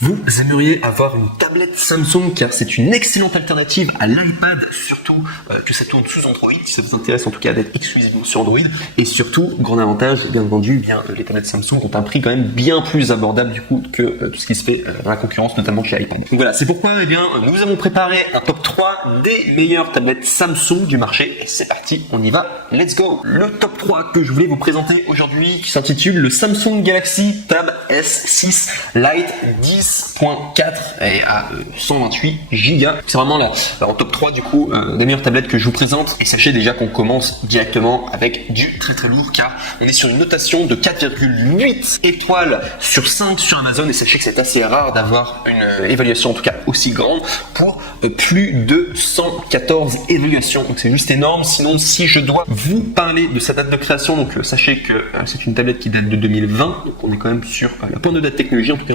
Vous aimeriez avoir une tablette Samsung car c'est une excellente alternative à l'iPad, surtout que ça tourne sous Android, si ça vous intéresse en tout cas d'être exclusivement sur Android. Et surtout, grand avantage, bien entendu, les tablettes Samsung ont un prix quand même bien plus abordable du coup que tout ce qui se fait dans la concurrence, notamment chez iPad. Donc voilà, c'est pourquoi nous avons préparé un top 3 des meilleures tablettes Samsung du marché. Et c'est parti, on y va, let's go. Le top 3 que je voulais vous présenter aujourd'hui qui s'intitule le Samsung Galaxy Tab S6 Lite 10.4 et à 128 Go. C'est vraiment là en top 3 du coup des meilleures tablettes que je vous présente. Et sachez déjà qu'on commence directement avec du très lourd car on est sur une notation de 4,8 étoiles sur 5 sur Amazon. Et sachez que c'est assez rare d'avoir une évaluation en tout cas aussi grande pour plus de 114 évaluations. Donc c'est juste énorme. Sinon, si je dois vous parler de sa date de création, donc sachez que c'est une tablette qui date de 2020. Donc on est quand même sur la pointe de date technologie. En tout cas,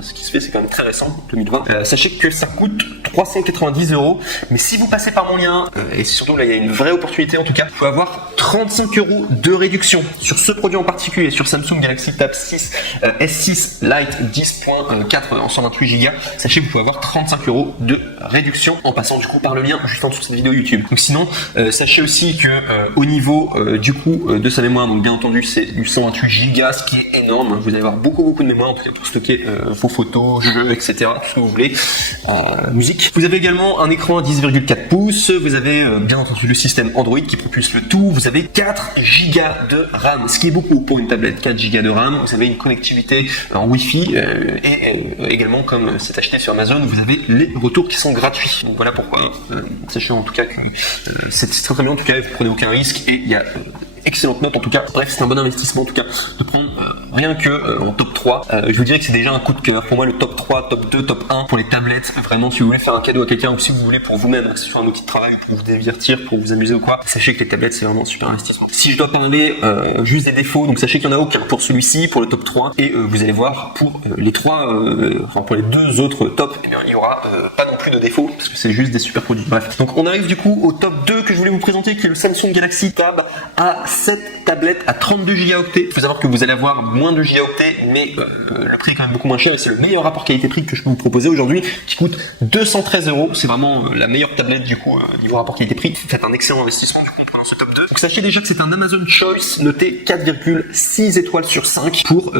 ce qui se fait, c'est quand même très récent, 2020. Sachez que ça coûte 390 €. Mais si vous passez par mon lien, et surtout là, il y a une vraie opportunité en tout cas, vous pouvez avoir 35 € de réduction sur ce produit en particulier, sur Samsung Galaxy Tab 6 S6 Lite 10.4 en 128 Go. Sachez que vous pouvez avoir 35 € de réduction en passant du coup par le lien juste en dessous de cette vidéo YouTube. Donc sinon, sachez aussi que au niveau du coup de sa mémoire, donc bien entendu c'est du 128 Go, ce qui est énorme. Vous allez avoir beaucoup de mémoire en tout cas pour stocker vos photos, jeux, etc. Tout ce que vous voulez. Musique. Vous avez également un écran à 10,4 pouces. Vous avez bien entendu le système Android qui propulse le tout. Vous avez 4 Go de RAM, ce qui est beaucoup pour une tablette. 4 Go de RAM. Vous avez une connectivité en Wi-Fi et également, comme c'est acheté sur Amazon, vous avez les retours qui sont gratuits. Donc voilà pourquoi. Sachez en tout cas que c'est très bien. En tout cas, vous prenez aucun risque et il y a excellente note en tout cas. Bref, c'est un bon investissement en tout cas de prendre rien que en top 3. Je vous dirais que c'est déjà un coup de cœur. Pour moi, le top 3, top 2, top 1 pour les tablettes. Vraiment, si vous voulez faire un cadeau à quelqu'un ou si vous voulez pour vous-même, si faire un outil de travail pour vous divertir, pour vous amuser ou quoi, sachez que les tablettes, c'est vraiment un super investissement. Si je dois parler juste des défauts, donc sachez qu'il n'y en a aucun pour celui-ci, pour le top 3. Et vous allez voir pour les pour les deux autres tops, eh bien, il y aura pas non plus de défauts parce que c'est juste des super produits. Bref. Donc on arrive du coup au top 2 que je voulais vous présenter qui est le Samsung Galaxy Tab A 7 tablette à 32 Go. Il faut savoir que vous allez avoir moins de gigaoctets, mais le prix est quand même beaucoup moins cher et c'est le meilleur rapport qualité-prix que je peux vous proposer aujourd'hui qui coûte 213 €. C'est vraiment la meilleure tablette du coup niveau rapport qualité-prix. Faites un excellent investissement du coup dans ce top 2. Donc sachez déjà que c'est un Amazon Choice noté 4,6 étoiles sur 5 pour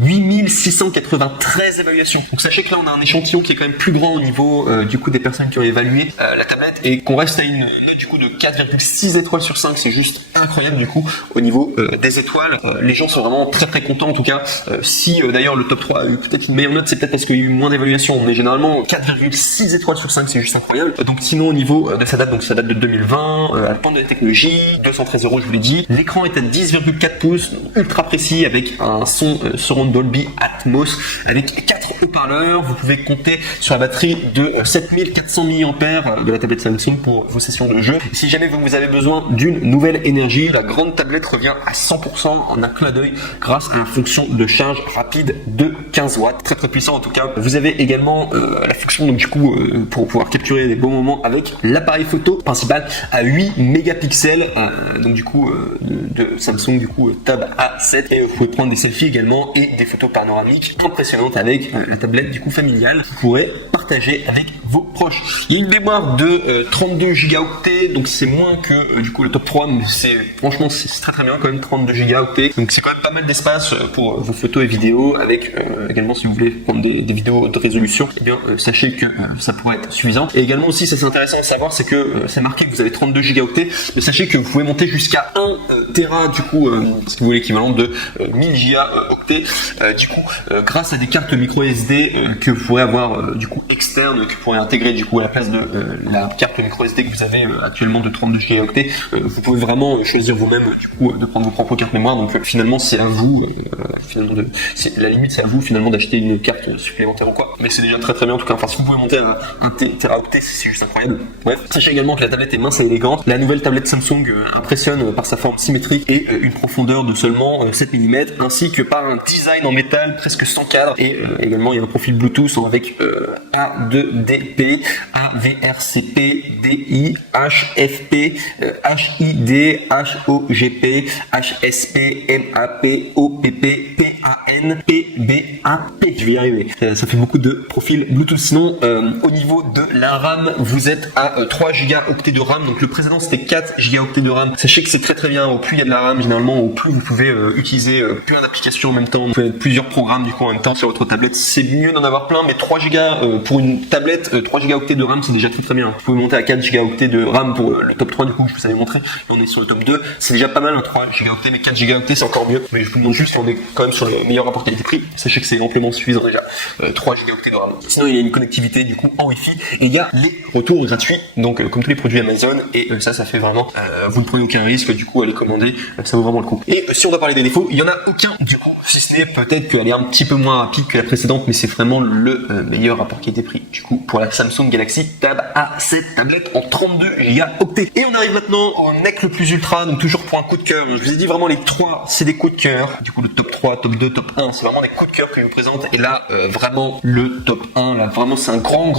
8693 évaluations. Donc sachez que là on a un échantillon qui est quand même plus grand au niveau du coup des personnes qui ont évalué la tablette et qu'on reste à une note du coup de 4,6 étoiles sur 5. C'est juste incroyable du coup au niveau des étoiles. Les gens sont vraiment très contents en tout cas. Si d'ailleurs le top 3 a eu peut-être une meilleure note, c'est peut-être parce qu'il y a eu moins d'évaluations, mais généralement 4,6 étoiles sur 5 c'est juste incroyable. Donc sinon au niveau de sa date, donc ça date de 2020, à la pointe de la technologie, 213 € je vous l'ai dit. L'écran est à 10,4 pouces, ultra précis avec un son surround Dolby Atmos avec 4 haut-parleurs. Vous pouvez compter sur la batterie de 7400 mAh de la tablette Samsung pour vos sessions de jeu. Si jamais vous avez besoin d'une nouvelle énergie, la grande tablette revient à 100% en un clin d'œil grâce à une fonction de charge rapide de 15 watts. Très puissant en tout cas. Vous avez également la fonction donc du coup pour pouvoir capturer des beaux moments avec l'appareil photo principal à 8 mégapixels donc du coup de Samsung du coup Tab A7 et vous pouvez prendre des selfies également et des photos panoramiques impressionnantes avec la tablette du coup familiale que vous pourrez partager avec vos proches. Il y a une mémoire de 32 Go, donc c'est moins que du coup le top 3, mais franchement c'est très bien quand même 32 Go, donc c'est quand même pas mal d'espace pour vos photos et vidéos avec également si vous voulez prendre des vidéos de résolution, et bien sachez que ça pourrait être suffisant. Et également aussi ça c'est intéressant de savoir, c'est que c'est marqué que vous avez 32 Go, mais sachez que vous pouvez monter jusqu'à 1 Tera du coup si vous voulez l'équivalent de 1000 Go du coup grâce à des cartes micro SD que vous pourrez avoir du coup externes que vous pourrez intégrer du coup à la place de la carte micro SD que vous avez actuellement de 32 Go. Vous pouvez vraiment choisir vous-même du coup de prendre vos propres cartes mémoire. Donc finalement c'est à vous finalement la limite c'est à vous finalement d'acheter une carte supplémentaire ou quoi. Mais c'est déjà très bien en tout cas. Enfin si vous pouvez monter à 1 Teraoctet c'est juste incroyable. Bref, sachez également que la tablette est mince et élégante. La nouvelle tablette Samsung impressionne par sa forme symétrique et une profondeur de seulement 7 mm ainsi que par un design en métal presque sans cadre et également il y a un profil Bluetooth avec A2DP, AVRCP, DI, HFP, HID, HOGP, HSP, MAP, OPP, PAN, PBAP. Je vais y arriver. Ça fait beaucoup de profils Bluetooth. Sinon, au niveau de la RAM, vous êtes à 3 gigaoctets de RAM. Donc le précédent c'était 4 gigaoctets de RAM. Sachez que c'est très très bien. Au plus il y a de la RAM, généralement, au plus vous pouvez utiliser plein d'applications en même temps. Vous pouvez mettre plusieurs programmes du coup en même temps sur votre tablette. C'est mieux d'en avoir plein, mais 3 gigas pour une tablette, 3 gigaoctets de RAM, c'est déjà très très bien. Vous pouvez monter à 4 gigaoctets de RAM pour le top 3 du coup, je vous avais montré. Là, on est sur le top 2. C'est déjà pas mal, 3 gigaoctets, mais 4 gigaoctets c'est encore mieux. Mais je vous demande juste, on est quand même sur le meilleur rapport qualité-prix. Sachez que c'est amplement suffisant déjà. 3 gigaoctets de RAM. Sinon, il y a une connectivité du coup en Wi-Fi et il y a les retours gratuits. Donc, comme tous les produits Amazon, et ça fait vraiment, vous ne prenez aucun risque du coup à les commander. Ça vaut vraiment le coup. Et si on doit parler des défauts, il y en a aucun du coup. Si ce n'est peut-être qu'elle est un petit peu moins rapide que la précédente, mais c'est vraiment le meilleur rapport qualité-prix du coup pour la Samsung Galaxy Tab A7 tablette en 32 gigaoctets. Et on arrive maintenant au NEC le plus ultra, donc toujours pour un coup de cœur. Je vous ai dit vraiment les 3, c'est des coups de cœur. Du coup le top 3, top 2, top 1, c'est vraiment des coups de cœur que je vous présente. Et là vraiment le top 1, là vraiment c'est un grand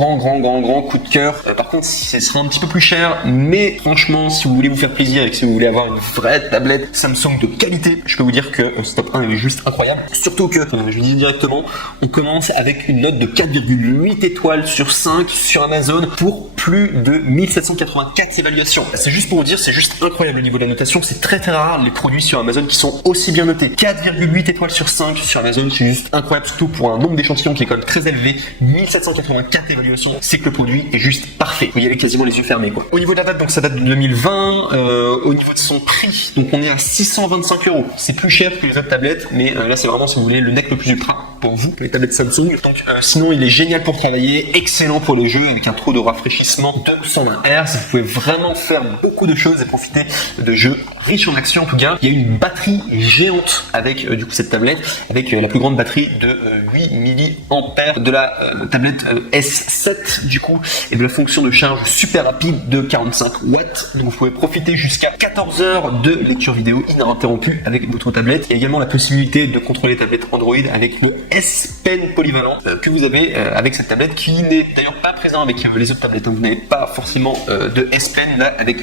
coup de cœur. Par contre ce sera un petit peu plus cher, mais franchement si vous voulez vous faire plaisir et que si vous voulez avoir une vraie tablette Samsung de qualité, je peux vous dire que ce top 1 est juste incroyable. Surtout que, je vous dis directement, on commence avec une note de 4,8 étoiles sur 5 sur Amazon pour plus de 1784 évaluations. C'est juste pour vous dire, c'est juste incroyable au niveau de la notation. C'est très très rare les produits sur Amazon qui sont aussi bien notés. 4,8 étoiles sur 5 sur Amazon, c'est juste incroyable, surtout pour un nombre d'échantillons qui est quand même très élevé. 1784 évaluations, c'est que le produit est juste parfait. Vous y allez quasiment les yeux fermés quoi. Au niveau de la date, donc ça date de 2020. Au niveau de son prix, donc on est à 625 €. C'est plus cher que les autres tablettes, mais là c'est vraiment, si vous voulez, le NEC le plus ultra pour vous, les tablettes Samsung. Donc sinon il est génial pour travailler, excellent pour le jeu avec un taux de rafraîchissement de 120 Hz. Vous pouvez vraiment faire beaucoup de choses et profiter de jeux riches en action en tout cas. Il y a une batterie géante avec du coup cette tablette, avec la plus grande batterie de 8 mAh de la tablette S7 du coup, et de la fonction de charge super rapide de 45 watts. Donc vous pouvez profiter jusqu'à 14 heures de lecture vidéo ininterrompue avec votre tablette. Il y a également la possibilité de contrôler les tablettes Android avec le S Pen polyvalent que vous avez avec cette tablette, qui n'est d'ailleurs pas présent avec les autres tablettes. Donc vous n'avez pas forcément de S Pen là avec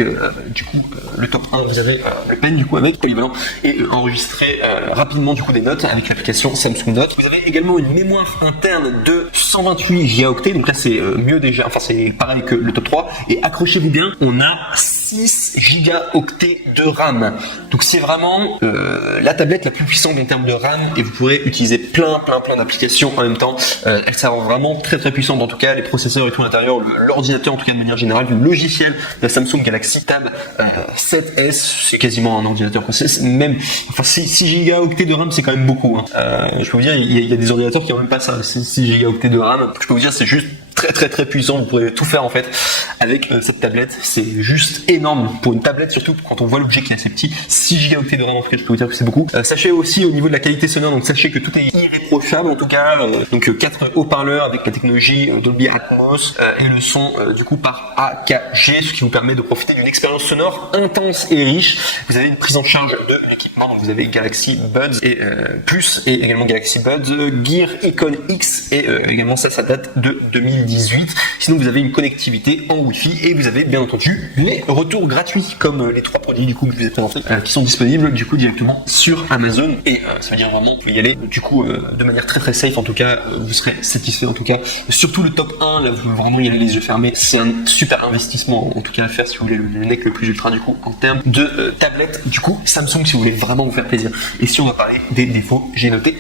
du coup le top 1, vous avez le Pen du coup avec polyvalent et enregistrer rapidement du coup des notes avec l'application Samsung Notes. Vous avez également une mémoire interne de 128 gigaoctets, donc là c'est mieux déjà, enfin c'est pareil que le top 3, et accrochez-vous bien, on a 6 gigaoctets de RAM. Donc c'est vraiment la tablette la plus puissante en termes de RAM, et vous pourrez utiliser plein d'applications en même temps. Elle sera vraiment très puissante, en tout cas les processeurs et tout à l'intérieur, l'ordinateur en tout cas de manière générale, le logiciel de la Samsung Galaxy Tab 7S, c'est quasiment un ordinateur processeur, même, enfin 6 gigaoctets de RAM c'est quand même beaucoup hein. Je peux vous dire, il y a des ordinateurs qui n'ont même pas ça, 6 gigaoctets de RAM. Je peux vous dire, c'est juste très puissant, vous pourrez tout faire en fait avec cette tablette, c'est juste énorme pour une tablette, surtout quand on voit l'objet qui est assez petit. 6 gigaoctets de RAM en fait, je peux vous dire que c'est beaucoup. Sachez aussi au niveau de la qualité sonore, donc sachez que tout est irréprochable en tout cas, donc 4 haut-parleurs avec la technologie Dolby Atmos et le son du coup par AKG, ce qui vous permet de profiter d'une expérience sonore intense et riche. Vous avez une prise en charge de l'équipement, donc vous avez Galaxy Buds et Plus, et également Galaxy Buds Gear Icon X, et également ça date de 2018. Sinon vous avez une connectivité en Wi-Fi, et vous avez bien entendu les retours gratuits comme les 3 produits du coup que je vous ai présentés qui sont disponibles du coup directement sur Amazon, et ça veut dire vraiment vous pouvez y aller du coup de manière très safe, en tout cas vous serez satisfait en tout cas. Surtout le top 1 là, vous pouvez vraiment y aller les yeux fermés, c'est un super investissement en tout cas à faire si vous voulez le NEC le plus ultra du coup en termes de tablette du coup Samsung, si vous voulez vraiment vous faire plaisir. Et si on va parler des défauts, j'ai noté